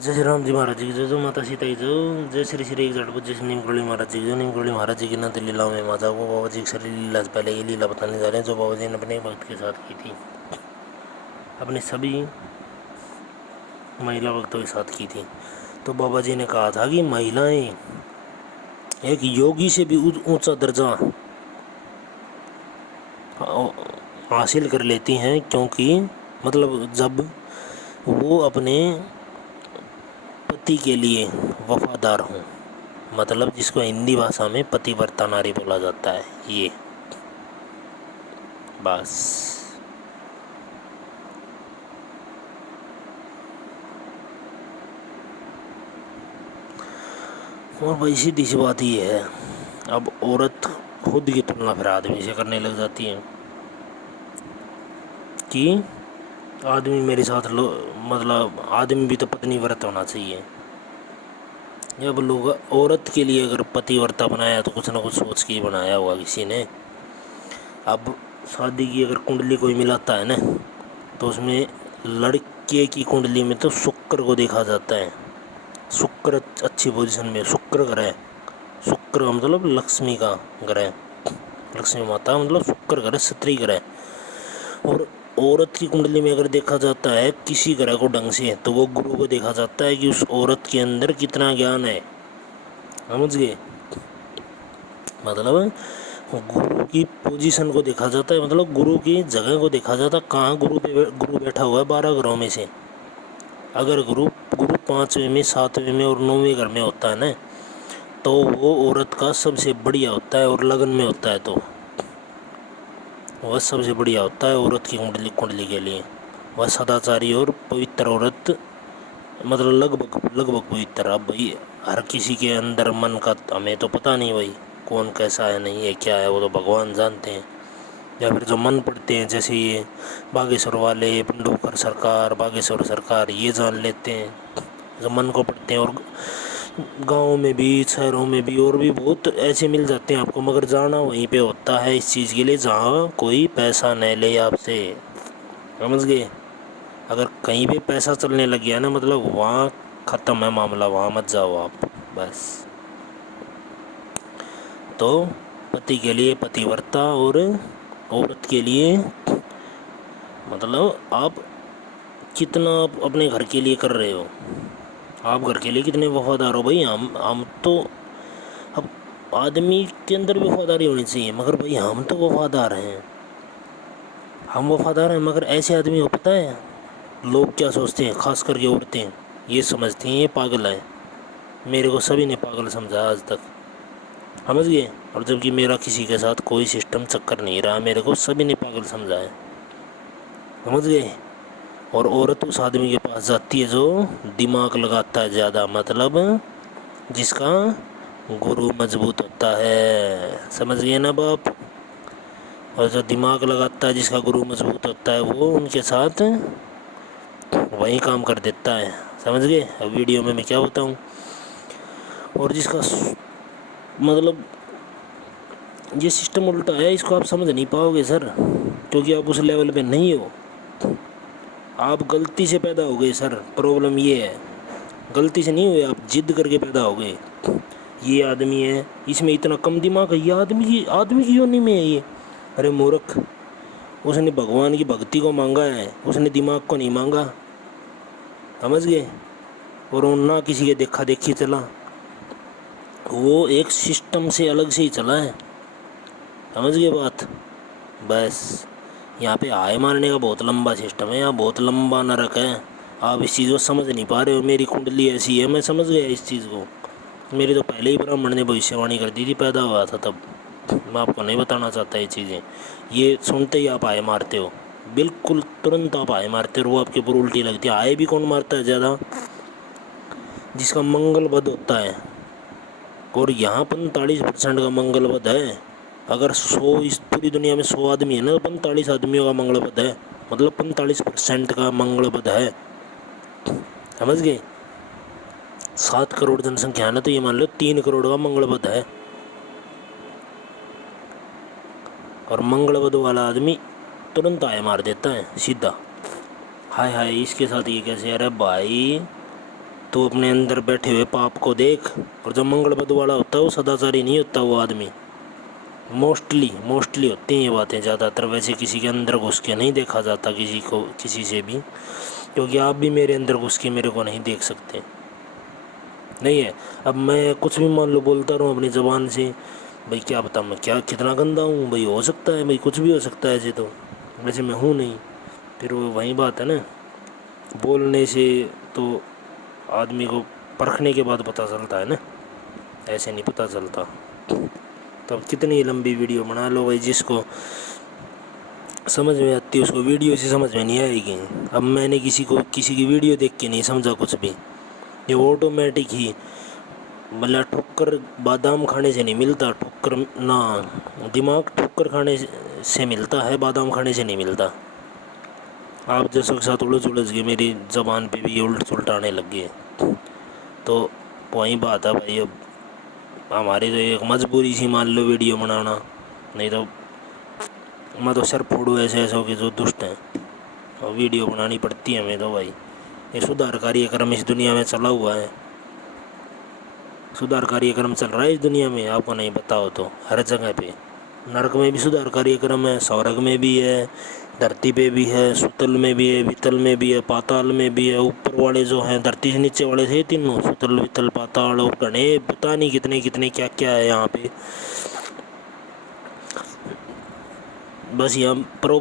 जय श्री राम जी महाराज जी की जय, जय माता सीता की जय, जय श्री श्री एक जटपत जय श्री नीमकरोली महाराज जी की जय। नीमकरोली महाराज जी की नंद लीलाओं में माता को बाबा जी की सारी लीला से पहले ये लीला बताने जा रहे हैं जो बाबा जी ने अपने भक्त के साथ की थी, अपने सभी महिला भक्तों के साथ की थी। तो बाबा जी ने कहा था कि महिलाएं एक योगी से भी ऊंचा दर्जा हासिल कर लेती हैं, क्योंकि मतलब जब वो अपने पति के लिए वफादार हूँ, मतलब जिसको हिंदी भाषा में पतिव्रता नारी बोला जाता है। ये बस। और भाई सीधी सी बात ये है, अब औरत खुद की तुलना फिर आदमी से करने लग जाती है कि आदमी मेरे साथ मतलब आदमी भी तो पत्नी व्रत होना चाहिए। जब लोग औरत के लिए अगर पतिव्रता बनाया तो कुछ ना कुछ सोच के ही बनाया होगा किसी ने। अब शादी की अगर कुंडली कोई मिलाता है ना, तो उसमें लड़के की कुंडली में तो शुक्र को देखा जाता है। शुक्र अच्छी पोजीशन में, शुक्र ग्रह, शुक्र मतलब लक्ष्मी का ग्रह, लक्ष्मी माता मतलब शुक्र ग्रह, क्षत्रिय ग्रह। और औरत की कुंडली में अगर देखा जाता है किसी ग्रह को ढंग से, तो वो गुरु को देखा जाता है कि उस औरत के अंदर कितना ज्ञान है। समझ गए? मतलब गुरु की पोजीशन को देखा जाता है, मतलब गुरु की जगह को देखा जाता है, कहाँ गुरु बैठा हुआ है 12 ग्रहों में से। अगर गुरु गुरु 5वें में, 7वें में और 9वें घर में होता है ना, तो वो औरत का सबसे बढ़िया होता है। और लगन में होता है तो वह सबसे बढ़िया होता है औरत की कुंडली कुंडली के लिए। वह सदाचारी और पवित्र औरत, मतलब लगभग लगभग पवित्र। अब भाई हर किसी के अंदर मन का हमें तो पता नहीं भाई कौन कैसा है, नहीं है, क्या है, वो तो भगवान जानते हैं। या फिर जो मन पड़ते हैं, जैसे ये बागेश्वर वाले, पंडोकर सरकार, बागेश्वर सरकार, ये जान लेते हैं जो मन को पड़ते हैं। और गाँव में भी, शहरों में भी और भी बहुत ऐसे मिल जाते हैं आपको, मगर जाना वहीं पे होता है इस चीज़ के लिए जहाँ कोई पैसा नहीं ले आपसे। समझ गए? अगर कहीं पे पैसा चलने लग गया ना, मतलब वहाँ ख़त्म है मामला, वहाँ मत जाओ आप बस। तो पति के लिए पतिव्रता और औरत के लिए मतलब आप कितना आप अपने घर के लिए कर रहे हो, आप घर के लिए कितने वफादार हो भाई। हम तो अब आदमी के अंदर भी वफादारी होनी चाहिए, मगर भाई हम तो वफादार हैं, हम वफादार हैं, मगर ऐसे आदमी को पता है लोग क्या सोचते हैं, खास करके औरतें ये समझती हैं ये पागल है। मेरे को सभी ने पागल समझा आज तक। समझ गए? और जबकि मेरा किसी के साथ कोई सिस्टम चक्कर नहीं रहा, मेरे को सभी ने पागल समझा है। समझ गए? और औरत उस आदमी के पास जाती है जो दिमाग लगाता है ज़्यादा, मतलब जिसका गुरु मजबूत होता है। समझ गए ना बाप? और जो दिमाग लगाता है, जिसका गुरु मजबूत होता है, वो उनके साथ वही काम कर देता है। समझ गए? अब वीडियो में मैं क्या बताऊं। और जिसका मतलब ये सिस्टम उल्टा है, इसको आप समझ नहीं पाओगे सर, क्योंकि आप उस लेवल पे नहीं हो। आप गलती से पैदा हो गए सर, प्रॉब्लम ये है। गलती से नहीं हुए, आप जिद करके पैदा हो गए। ये आदमी है, इसमें इतना कम दिमाग है, ये आदमी की योनि में है ये। अरे मूर्ख, उसने भगवान की भक्ति को मांगा है, उसने दिमाग को नहीं मांगा। समझ गए? और वो ना किसी के देखा देखी चला, वो एक सिस्टम से अलग से ही चला है। समझ गए बात? बस यहाँ पे हाय मारने का बहुत लंबा सिस्टम है, यहाँ बहुत लंबा नरक है। आप इस चीज़ को समझ नहीं पा रहे हो। मेरी कुंडली ऐसी है, मैं समझ गया इस चीज़ को। मेरी तो पहले ही ब्राह्मण ने भविष्यवाणी कर दी थी, पैदा हुआ था तब। मैं आपको नहीं बताना चाहता ये चीज़ें, ये सुनते ही आप हाय मारते हो, बिल्कुल तुरंत आप हाय मारते हो। वो आपके ऊपर उल्टी लगती है। हाय भी कौन मारता है ज़्यादा? जिसका मंगल बद होता है। और यहाँ 45% का मंगल बद है। अगर 100 इस पूरी दुनिया में 100 आदमी है ना, तो 45 आदमियों का मंगल बद है, मतलब 45% का मंगल बद है। समझ गए? 7 करोड़ जनसंख्या है ना, तो ये मान लो 3 करोड़ का मंगल बद है। और मंगल बद वाला आदमी तुरंत आय मार देता है सीधा। हाय हाय इसके साथ ये कैसे? अरे भाई تو اپنے اندر بیٹھے ہوئے پاپ کو دیکھ. اور جب منگل بدھ والا ہوتا ہے وہ سداچاری نہیں ہوتا وہ آدمی. موسٹلی ہوتی ہیں یہ باتیں زیادہ تر. ویسے کسی کے اندر گھس کے نہیں دیکھا جاتا کسی سے بھی، کیونکہ آپ بھی میرے اندر گھس کے میرے کو نہیں دیکھ سکتے. نہیں ہے اب میں کچھ بھی مان لو بولتا رہوں اپنی زبان سے، بھائی کیا بتا میں کیا کتنا گندا ہوں بھائی، ہو سکتا ہے بھائی کچھ بھی ہو سکتا ہے ایسے، تو ویسے میں ہوں نہیں. پھر وہی بات ہے نا، بولنے سے تو آدمی کو پرکھنے کے بعد پتہ چلتا ہے نا، ایسے نہیں پتہ چلتا. تو اب کتنی لمبی ویڈیو بنا لو بھائی، جس کو سمجھ میں آتی ہے اس کو ویڈیو سے سمجھ میں نہیں آئے گی. اب میں نے کسی کی ویڈیو دیکھ کے نہیں سمجھا کچھ بھی، یہ آٹومیٹک ہی مطلب ٹھوکر بادام کھانے سے نہیں ملتا، ٹھوکر نہ دماغ ٹھوکر کھانے سے ملتا ہے، بادام کھانے سے نہیں ملتا. آپ جیسوں کے ساتھ الجھ گئے، میری زبان پہ بھی الٹ سلٹ آنے لگ گئے. تو وہی بات ہے بھائی، اب ہماری تو ایک مجبوری سی مان لو ویڈیو بنانا، نہیں تو میں تو سر پھوڑوں ایسے ہو کہ جو دشٹ ہیں، اور ویڈیو بنانی پڑتی ہے ہمیں تو بھائی. یہ سدھار کاریہ کرم اس دنیا میں چلا ہوا ہے، سدھار کاریہ کرم چل رہا ہے اس دنیا میں. آپ کو نہیں بتاؤ تو ہر جگہ پہ نرک میں بھی سدھار کاریہ کرم ہے، سورگ میں بھی ہے، دھرتی پہ بھی ہے، ستل میں بھی ہے، وتل میں بھی ہے، پاتال میں بھی ہے. اوپر والے جو ہیں دھرتی سے نیچے والے تھے تینوں، ستل وتل پاتال اور گنے پتہ نہیں کتنے کیا کیا ہے یہاں پہ. بس یہاں پر